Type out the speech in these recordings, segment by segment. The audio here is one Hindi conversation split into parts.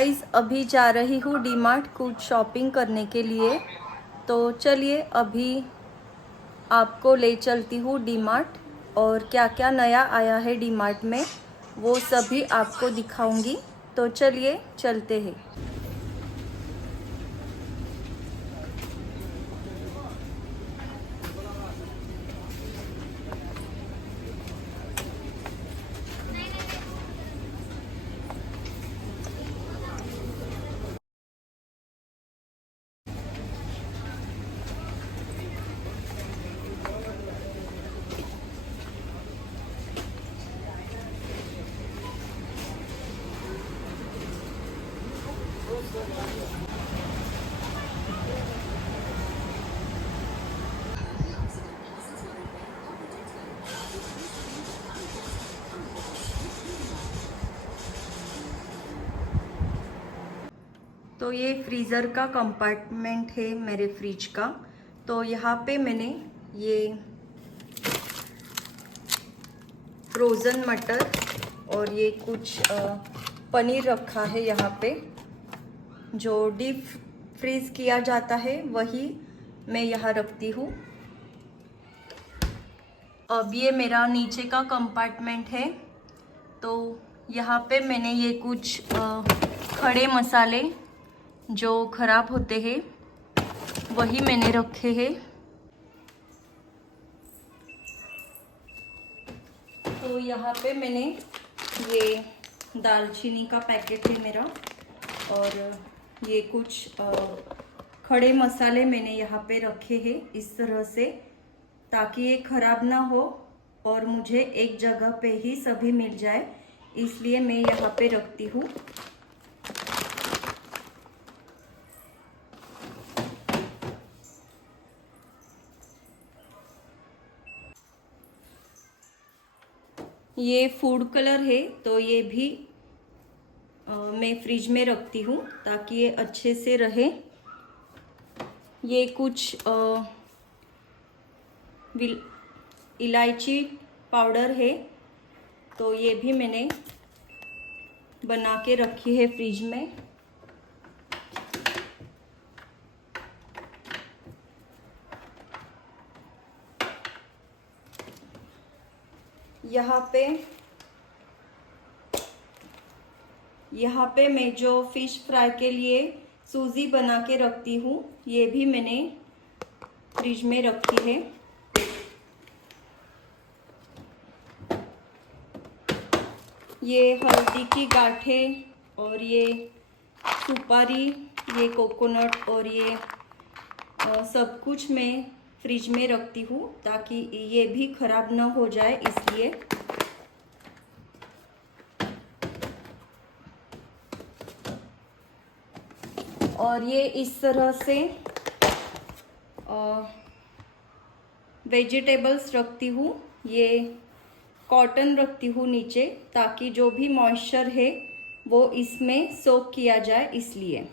गाइस अभी जा रही हूँ डीमार्ट कुछ शॉपिंग करने के लिए। तो चलिए अभी आपको ले चलती हूँ डीमार्ट और क्या क्या नया आया है डीमार्ट में वो सभी आपको दिखाऊंगी। तो चलिए चलते हैं। तो ये फ्रीज़र का कंपार्टमेंट है मेरे फ्रिज का। तो यहाँ पे मैंने ये फ्रोज़न मटर और ये कुछ पनीर रखा है। यहाँ पे जो डीप फ्रीज़ किया जाता है वही मैं यहाँ रखती हूँ। अब ये मेरा नीचे का कंपार्टमेंट है। तो यहाँ पे मैंने ये कुछ खड़े मसाले जो ख़राब होते हैं वही मैंने रखे हैं। तो यहाँ पे मैंने ये दालचीनी का पैकेट है मेरा और ये कुछ खड़े मसाले मैंने यहाँ पे रखे हैं इस तरह से, ताकि ये ख़राब ना हो और मुझे एक जगह पे ही सभी मिल जाए, इसलिए मैं यहाँ पे रखती हूँ। ये फूड कलर है तो ये भी मैं फ्रिज में रखती हूँ ताकि ये अच्छे से रहे। ये कुछ इलायची पाउडर है तो ये भी मैंने बना के रखी है फ्रिज में। यहाँ पे मैं जो फिश फ्राई के लिए सूजी बना के रखती हूँ ये भी मैंने फ्रिज में रखी है। ये हल्दी की गांठें और ये सुपारी, ये कोकोनट और ये सब कुछ मैं फ्रिज में रखती हूँ ताकि ये भी ख़राब ना हो जाए, इसलिए। और ये इस तरह से वेजिटेबल्स रखती हूँ। ये कॉटन रखती हूँ नीचे ताकि जो भी मॉइस्चर है वो इसमें सोक किया जाए, इसलिए।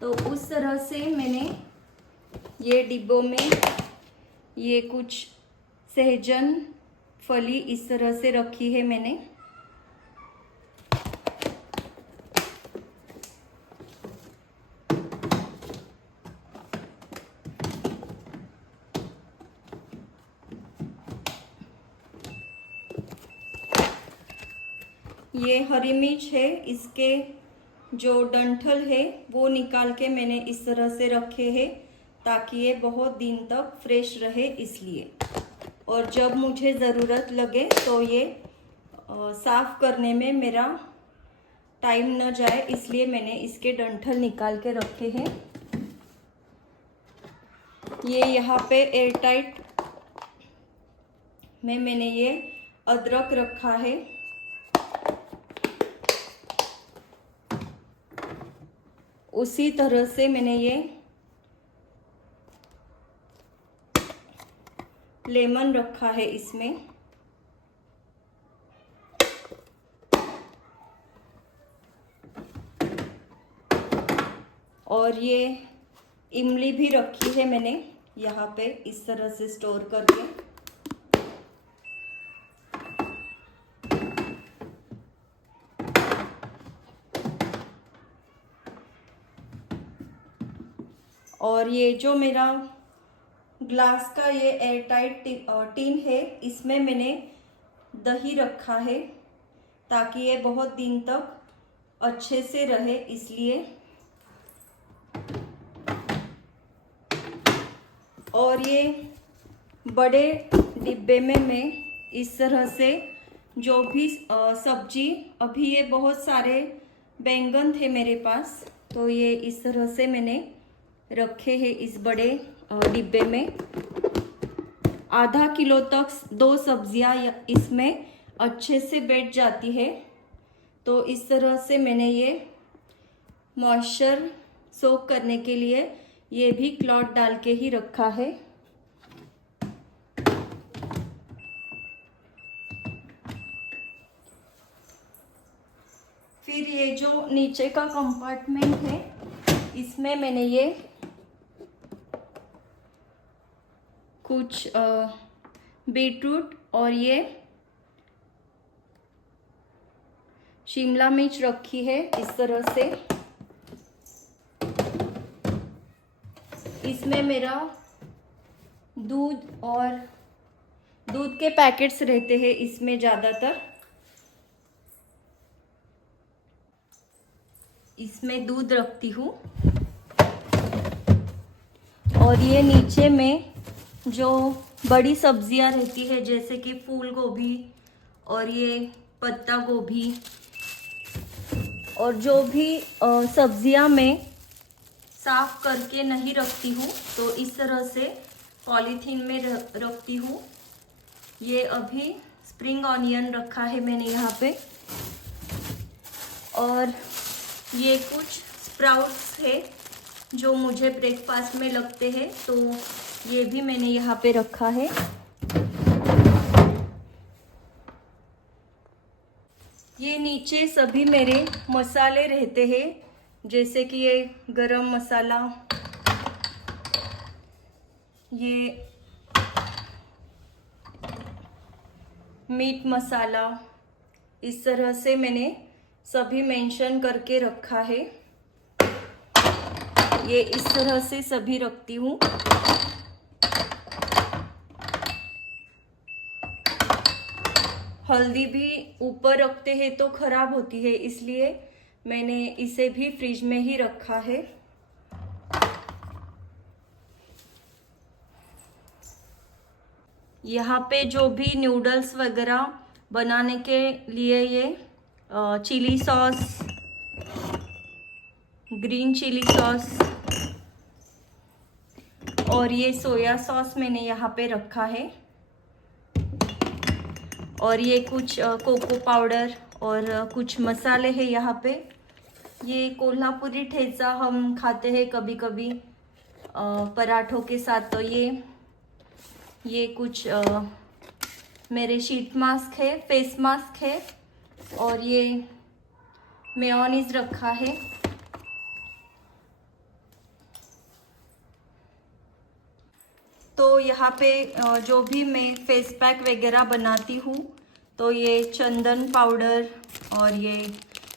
तो उस तरह से मैंने ये डिब्बों में ये कुछ सहजन फली इस तरह से रखी है मैंने। ये हरी मिर्च है, इसके जो डंठल है वो निकाल के मैंने इस तरह से रखे हैं ताकि ये बहुत दिन तक फ्रेश रहे, इसलिए। और जब मुझे ज़रूरत लगे तो ये साफ़ करने में मेरा टाइम न जाए, इसलिए मैंने इसके डंठल निकाल के रखे हैं। ये यहाँ पे एयरटाइट में मैंने ये अदरक रखा है। उसी तरह से मैंने ये लेमन रखा है इसमें। और ये इमली भी रखी है मैंने यहाँ पे इस तरह से स्टोर करके। और ये जो मेरा ग्लास का ये एयर टाइट टिन है, इसमें मैंने दही रखा है ताकि ये बहुत दिन तक अच्छे से रहे, इसलिए। और ये बड़े डिब्बे में मैं इस तरह से जो भी सब्जी, अभी ये बहुत सारे बैंगन थे मेरे पास, तो ये इस तरह से मैंने रखे हैं इस बड़े डिब्बे में। आधा किलो तक 2 सब्जियां इसमें अच्छे से बैठ जाती है, तो इस तरह से मैंने ये मॉइस्चर सोक करने के लिए ये भी क्लॉथ डाल के ही रखा है। फिर ये जो नीचे का कंपार्टमेंट है, इसमें मैंने ये कुछ बीटरूट और ये शिमला मिर्च रखी है इस तरह से। इसमें मेरा दूध और दूध के पैकेट्स रहते हैं इसमें ज़्यादातर। इसमें दूध रखती हूँ। और ये नीचे में जो बड़ी सब्जियां रहती है, जैसे कि फूल गोभी और ये पत्ता गोभी, और जो भी सब्जियां मैं साफ करके नहीं रखती हूँ, तो इस तरह से पॉलीथीन में रखती हूँ। ये अभी स्प्रिंग ऑनियन रखा है मैंने यहाँ पे, और ये कुछ स्प्राउट्स है जो मुझे ब्रेकफास्ट में लगते हैं, तो ये भी मैंने यहाँ पे रखा है। ये नीचे सभी मेरे मसाले रहते हैं, जैसे कि ये गरम मसाला, ये मीट मसाला, इस तरह से मैंने सभी मेंशन करके रखा है। ये इस तरह से सभी रखती हूँ। हल्दी भी ऊपर रखते हैं तो खराब होती है, इसलिए मैंने इसे भी फ्रिज में ही रखा है। यहाँ पे जो भी नूडल्स वगैरह बनाने के लिए ये chilli sauce, green chilli sauce और ये सोया सॉस मैंने यहाँ पे रखा है। और ये कुछ कोको पाउडर और कुछ मसाले हैं यहाँ पे। ये कोल्हापुरी ठेचा हम खाते हैं कभी कभी पराठों के साथ, तो ये कुछ मेरे शीट मास्क है, फेस मास्क है, और ये मेयोनीज रखा है। तो यहाँ पे जो भी मैं फेस पैक वगैरह बनाती हूँ, तो ये चंदन पाउडर और ये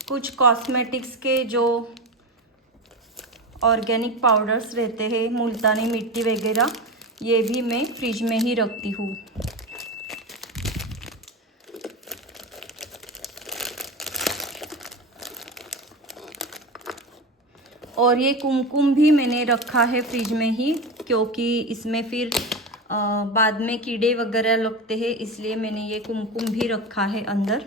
कुछ कॉस्मेटिक्स के जो ऑर्गेनिक पाउडर्स रहते हैं, मुल्तानी मिट्टी वगैरह, ये भी मैं फ्रिज में ही रखती हूँ। और ये कुमकुम भी मैंने रखा है फ्रिज में ही, क्योंकि इसमें फिर बाद में कीड़े वगैरह लगते हैं, इसलिए मैंने ये कुमकुम भी रखा है अंदर।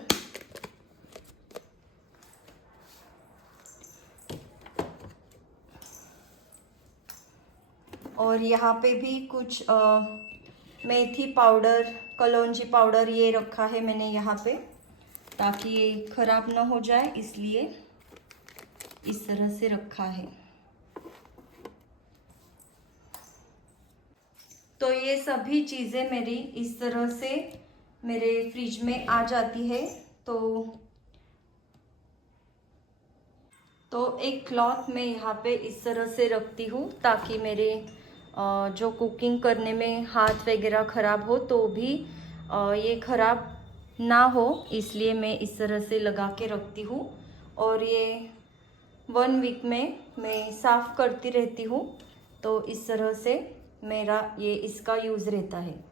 और यहाँ पे भी कुछ मेथी पाउडर, कलौंजी पाउडर ये रखा है मैंने यहाँ पे, ताकि ये खराब ना हो जाए, इसलिए इस तरह से रखा है। तो ये सभी चीज़ें मेरी इस तरह से मेरे फ्रिज में आ जाती है। तो एक क्लॉथ में यहाँ पे इस तरह से रखती हूँ, ताकि मेरे जो कुकिंग करने में हाथ वगैरह ख़राब हो तो भी ये ख़राब ना हो, इसलिए मैं इस तरह से लगा के रखती हूँ। और ये 1 वीक में मैं साफ़ करती रहती हूँ, तो इस तरह से मेरा ये इसका यूज़ रहता है।